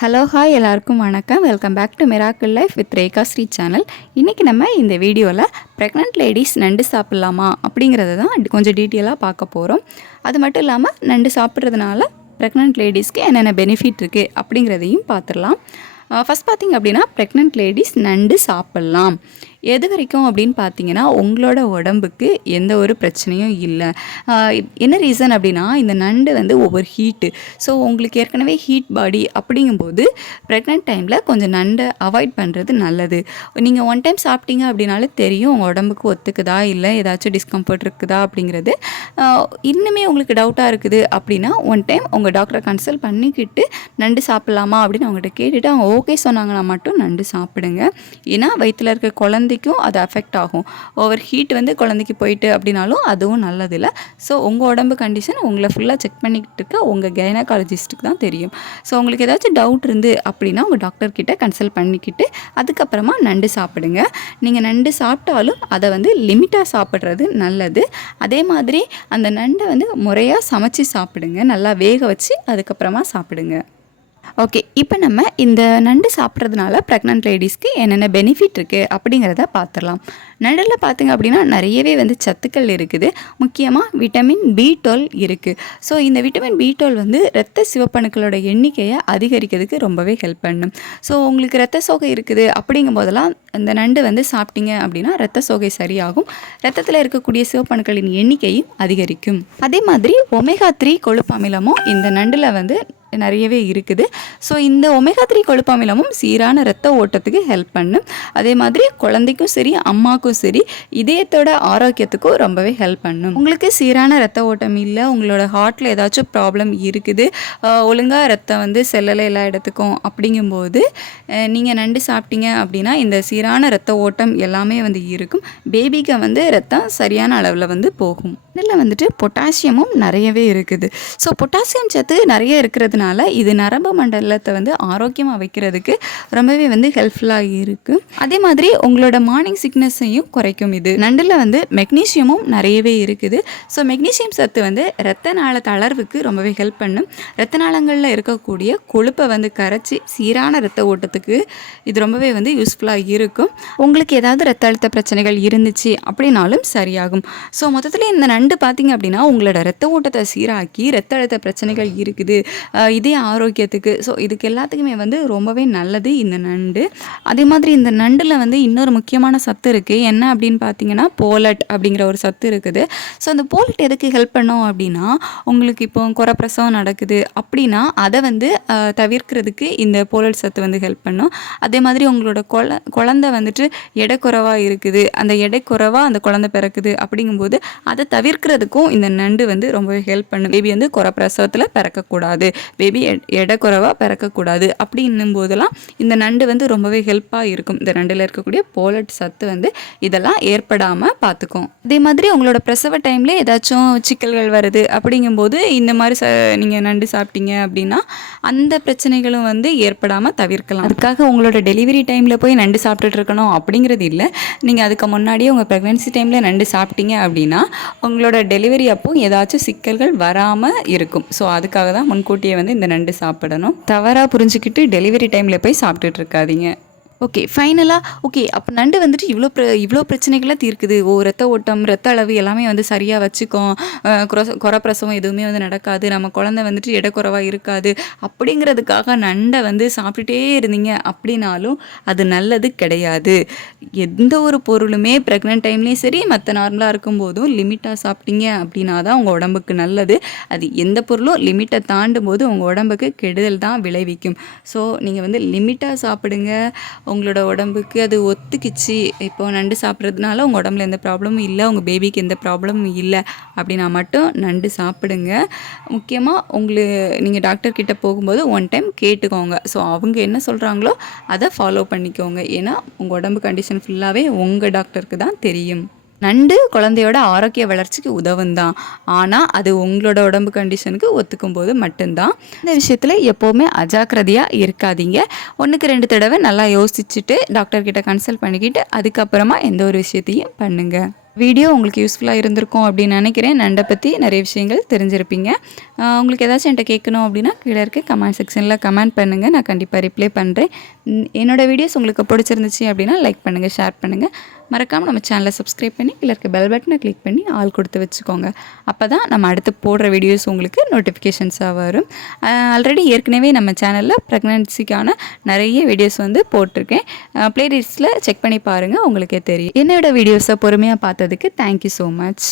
Hello hi எல்லாருக்கும் வணக்கம். Welcome back to miracle life with Rekha Sri channel. இன்றைக்கி நம்ம இந்த வீடியோவில் ப்ரெக்னென்ட் லேடிஸ் நண்டு சாப்பிட்லாமா அப்படிங்கிறத தான் கொஞ்சம் டீட்டெயிலாக பார்க்க போகிறோம். அது மட்டும் இல்லாமல் நண்டு சாப்பிட்றதுனால ப்ரெக்னென்ட் லேடிஸ்க்கு என்னென்ன பெனிஃபிட் இருக்குது அப்படிங்கிறதையும் பார்த்துடலாம். ஃபஸ்ட் பார்த்திங்க அப்படின்னா ப்ரெக்னென்ட் லேடிஸ் நண்டு சாப்பிட்லாம். எது வரைக்கும் அப்படின்னு பார்த்தீங்கன்னா உங்களோட உடம்புக்கு எந்த ஒரு பிரச்சனையும் இல்லை. என்ன ரீசன் அப்படின்னா இந்த நண்டு வந்து ஒவ்வொரு ஹீட்டு. ஸோ உங்களுக்கு ஏற்கனவே ஹீட் பாடி அப்படிங்கும்போது ப்ரெக்னென்ட் டைமில் கொஞ்சம் நண்டை அவாய்ட் பண்ணுறது நல்லது. நீங்கள் ஒன் டைம் சாப்பிட்டீங்க அப்படின்னாலே தெரியும் உங்கள் உடம்புக்கு ஒத்துக்குதா இல்லை ஏதாச்சும் டிஸ்கம்ஃபர்ட் இருக்குதா அப்படிங்கிறது. இன்னுமே உங்களுக்கு டவுட்டாக இருக்குது அப்படின்னா ஒன் டைம் உங்கள் டாக்டரை கன்சல்ட் பண்ணிக்கிட்டு நண்டு சாப்பிட்லாமா அப்படின்னு அவங்ககிட்ட கேட்டுவிட்டு அவங்க ஓகே சொன்னாங்கன்னா மட்டும் நண்டு சாப்பிடுங்க. ஏன்னா வயிற்றில் இருக்க குழந்தைக்கும் அது அஃபெக்ட் ஆகும். ஓவர் ஹீட் வந்து குழந்தைக்கு போயிட்டு அப்படின்னாலும் அதுவும் நல்லதில்லை. ஸோ உங்கள் உடம்பு கண்டிஷன் உங்களை ஃபுல்லாக செக் பண்ணிக்கிட்டு இருக்க உங்கள் கைனகாலஜிஸ்ட்டுக்கு தான் தெரியும். ஸோ உங்களுக்கு ஏதாச்சும் டவுட் இருந்து அப்படின்னா உங்கள் டாக்டர்கிட்ட கன்சல்ட் பண்ணிக்கிட்டு அதுக்கப்புறமா நண்டு சாப்பிடுங்க. நீங்கள் நண்டு சாப்பிட்டாலும் அதை வந்து லிமிட்டாக சாப்பிட்றது நல்லது. அதே மாதிரி அந்த நண்டை வந்து முறையாக சமைச்சு சாப்பிடுங்க. நல்லா வேக வச்சு அதுக்கப்புறமா சாப்பிடுங்க. ஓகே, இப்போ நம்ம இந்த நண்டு சாப்பிட்றதுனால ப்ரெக்னென்ட் லேடிஸ்க்கு என்னென்ன பெனிஃபிட் இருக்குது அப்படிங்கிறத பார்த்துடலாம். நண்டில் பார்த்திங்க அப்படின்னா நிறையவே வந்து சத்துக்கள் இருக்குது. முக்கியமாக விட்டமின் B12 இருக்குது. ஸோ இந்த விட்டமின் B12 வந்து இரத்த சிவப்பணுக்களோட எண்ணிக்கையை அதிகரிக்கிறதுக்கு ரொம்பவே ஹெல்ப் பண்ணும். ஸோ உங்களுக்கு இரத்த சோகை இருக்குது அப்படிங்கும் போதெல்லாம் இந்த நண்டு வந்து சாப்பிட்டீங்க அப்படின்னா இரத்த சோகை சரியாகும். ரத்தத்தில் இருக்கக்கூடிய சிவப்பணுக்களின் எண்ணிக்கையும் அதிகரிக்கும். அதே மாதிரி ஒமேகா 3 கொழுப்பு அமிலமும் இந்த நண்டில் வந்து நிறையவே இருக்குது. ஸோ இந்த ஒமேகா 3 கொழுப்பு அமிலமும் சீரான இரத்த ஓட்டத்துக்கு ஹெல்ப் பண்ணும். அதே மாதிரி குழந்தைக்கும் சரி அம்மாக்கும் சரி இதயத்தோட ஆரோக்கியத்துக்கும் ரொம்பவே ஹெல்ப் பண்ணும். உங்களுக்கு சீரான இரத்த ஓட்டம் இல்லை, உங்களோட ஹார்ட்டில் ஏதாச்சும் ப்ராப்ளம் இருக்குது, ஒழுங்காக ரத்தம் வந்து செல்லலை எல்லா இடத்துக்கும் அப்படிங்கும்போது நீங்கள் நண்டு சாப்பிட்டீங்க அப்படின்னா இந்த சீரான இரத்த ஓட்டம் எல்லாமே வந்து இருக்கும். பேபிக்கு வந்து ரத்தம் சரியான அளவில் வந்து போகும். இதில் வந்துட்டு பொட்டாசியமும் நிறையவே இருக்குது. ஸோ பொட்டாசியம் சத்து நிறைய இருக்கிறதுனால இது நரம்பு மண்டலத்தை வந்து ஆரோக்கியமாக வைக்கிறதுக்கு ரொம்பவே வந்து ஹெல்ப்ஃபுல்லாக இருக்குது. அதே மாதிரி உங்களோட மார்னிங் சிக்னஸையும் குறைக்கும். இது நண்டில் வந்து மெக்னீஷியமும் நிறையவே இருக்குது. ஸோ மெக்னீஷியம் சத்து வந்து இரத்த நாள தளர்வுக்கு ரொம்பவே ஹெல்ப் பண்ணும். இரத்த நாளங்களில் இருக்கக்கூடிய கொழுப்பை வந்து கரைச்சி சீரான இரத்த ஓட்டத்துக்கு இது ரொம்பவே வந்து யூஸ்ஃபுல்லாக இருக்கும். உங்களுக்கு ஏதாவது இரத்த அழுத்த பிரச்சனைகள் இருந்துச்சு அப்படின்னாலும் சரியாகும். ஸோ மொத்தத்தில் இந்த நண்டு பார்த்திங்க அப்படின்னா உங்களோட இரத்த ஓட்டத்தை சீராக்கி இரத்த அழுத்த பிரச்சனைகள் இருக்குது, இதே ஆரோக்கியத்துக்கு, ஸோ இதுக்கு எல்லாத்துக்குமே வந்து ரொம்பவே நல்லது இந்த நண்டு. அதே மாதிரி இந்த நண்டில் வந்து இன்னொரு முக்கியமான சத்து இருக்குது. என்ன அப்படின்னு பார்த்தீங்கன்னா போலட் அப்படிங்கிற ஒரு சத்து இருக்குது. ஸோ அந்த போலட் எதுக்கு ஹெல்ப் பண்ணோம் அப்படின்னா உங்களுக்கு இப்போ குறப்பிரசவம் நடக்குது அப்படின்னா அதை வந்து தவிர்க்கிறதுக்கு இந்த போலட் சத்து வந்து ஹெல்ப் பண்ணும். அதே மாதிரி உங்களோட குழந்தை வந்துட்டு எடை குறைவாக இருக்குது, அந்த எடை குறைவாக அந்த குழந்தை பிறக்குது அப்படிங்கும்போது அதை தவிர்க்கிறதுக்கும் இந்த நண்டு வந்து ரொம்பவே ஹெல்ப் பண்ணும். பேபி வந்து குறப்பிரசவத்தில் பிறக்கக்கூடாது, பேபி எடை குறைவாக பிறக்கக்கூடாது அப்படின்னும் போதெல்லாம் இந்த நண்டு வந்து ரொம்பவே ஹெல்ப்பாக இருக்கும். இந்த நண்டில் இருக்கக்கூடிய போலட் சத்து வந்து இதெல்லாம் ஏற்படாமல் பார்த்துக்கும். அதே மாதிரி உங்களோட பிரசவ டைமில் ஏதாச்சும் சிக்கல்கள் வருது அப்படிங்கும்போது இந்த மாதிரி நீங்கள் நண்டு சாப்பிட்டீங்க அப்படின்னா அந்த பிரச்சனைகளும் வந்து ஏற்படாமல் தவிர்க்கலாம். அதுக்காக உங்களோட டெலிவரி டைமில் போய் நண்டு சாப்பிட்டுட்டு இருக்கணும் அப்படிங்கிறது இல்லை. நீங்கள் அதுக்கு முன்னாடியே உங்கள் ப்ரெக்னென்சி டைமில் நண்டு சாப்பிட்டீங்க அப்படின்னா உங்களோட டெலிவரி அப்போ ஏதாச்சும் சிக்கல்கள் வராமல் இருக்கும். ஸோ அதுக்காக தான் முன்கூட்டியே வந்து இந்த நண்டு சாப்பிடணும். தவறாக புரிஞ்சுக்கிட்டு டெலிவரி டைமில் போய் சாப்பிட்டுட்டு இருக்காதீங்க. ஓகே, ஃபைனலாக ஓகே, அப்போ நண்டு வந்துட்டு இவ்வளோ பிரச்சனைகளாக தீர்க்குது. ரத்த ஓட்டம் ரத்த அளவு எல்லாமே வந்து சரியாக வச்சுக்கோம், குறப்பிரசவம் எதுவுமே வந்து நடக்காது, நம்ம குழந்தை வந்துட்டு எடை குறைவாக இருக்காது அப்படிங்கிறதுக்காக நண்டை வந்து சாப்பிட்டுட்டே இருந்தீங்க அப்படின்னாலும் அது நல்லது கிடையாது. எந்த ஒரு பொருளுமே ப்ரெக்னென்ட் டைம்லேயும் சரி மற்ற நார்மலாக இருக்கும்போதும் லிமிட்டாக சாப்பிட்டீங்க அப்படின்னா தான் உங்கள் உடம்புக்கு நல்லது. அது எந்த பொருளும் லிமிட்டை தாண்டும் போது உங்கள் உடம்புக்கு கெடுதல் தான் விளைவிக்கும். ஸோ நீங்கள் வந்து லிமிட்டாக சாப்பிடுங்க. உங்களோட உடம்புக்கு அது ஒத்துக்கிச்சு, இப்போ நண்டு சாப்பிட்றதுனால உங்கள் உடம்புல எந்த ப்ராப்ளமும் இல்லை, உங்கள் பேபிக்கு எந்த ப்ராப்ளமும் இல்லை அப்படின்னா மட்டும் நண்டு சாப்பிடுங்க. முக்கியமாக நீங்கள் டாக்டர்கிட்ட போகும்போது ஒன் டைம் கேட்டுக்கோங்க. ஸோ அவங்க என்ன சொல்கிறாங்களோ அதை ஃபாலோ பண்ணிக்கோங்க. ஏன்னா உங்கள் உடம்பு கண்டிஷன் ஃபுல்லாகவே உங்கள் டாக்டருக்கு தான் தெரியும். நண்டு குழந்தையோட ஆரோக்கிய வளர்ச்சிக்கு உதவும் தான், ஆனால் அது உங்களோட உடம்பு கண்டிஷனுக்கு ஒத்துக்கும் போது மட்டும்தான். இந்த விஷயத்தில் எப்போவுமே அஜாக்கிரதையாக இருக்காதீங்க. 1க்கு 2 தடவை நல்லா யோசிச்சுட்டு டாக்டர்கிட்ட கன்சல்ட் பண்ணிக்கிட்டு அதுக்கப்புறமா எந்த ஒரு விஷயத்தையும் பண்ணுங்கள். வீடியோ உங்களுக்கு யூஸ்ஃபுல்லாக இருந்திருக்கும் அப்படின்னு நினைக்கிறேன். நண்டை பற்றி நிறைய விஷயங்கள் தெரிஞ்சிருப்பீங்க. உங்களுக்கு ஏதாச்சும் என்கிட்ட கேட்கணும் அப்படின்னா கீழே இருக்க கமெண்ட் செக்ஷனில் கமெண்ட் பண்ணுங்கள். நான் கண்டிப்பாக ரிப்ளை பண்ணுறேன். என்னோடய வீடியோஸ் உங்களுக்கு பிடிச்சிருந்துச்சு அப்படின்னா லைக் பண்ணுங்கள், ஷேர் பண்ணுங்கள். மறக்காமல் நம்ம சேனலை சப்ஸ்கிரைப் பண்ணி கீழே இருக்க பெல் பட்டனை கிளிக் பண்ணி ஆல் கொடுத்து வச்சுக்கோங்க. அப்போ தான் நம்ம அடுத்து போடுற வீடியோஸ் உங்களுக்கு நோட்டிஃபிகேஷன்ஸாக வரும். ஆல்ரெடி ஏற்கனவே நம்ம சேனலில் ப்ரெக்னன்சிக்கான நிறைய வீடியோஸ் வந்து போட்டிருக்கேன். ப்ளேலிஸ்ட்டில் செக் பண்ணி பாருங்கள், உங்களுக்கே தெரியும். என்னோடய வீடியோஸை பொறுமையாக பார்த்ததுக்கு தேங்க்யூ ஸோ மச்.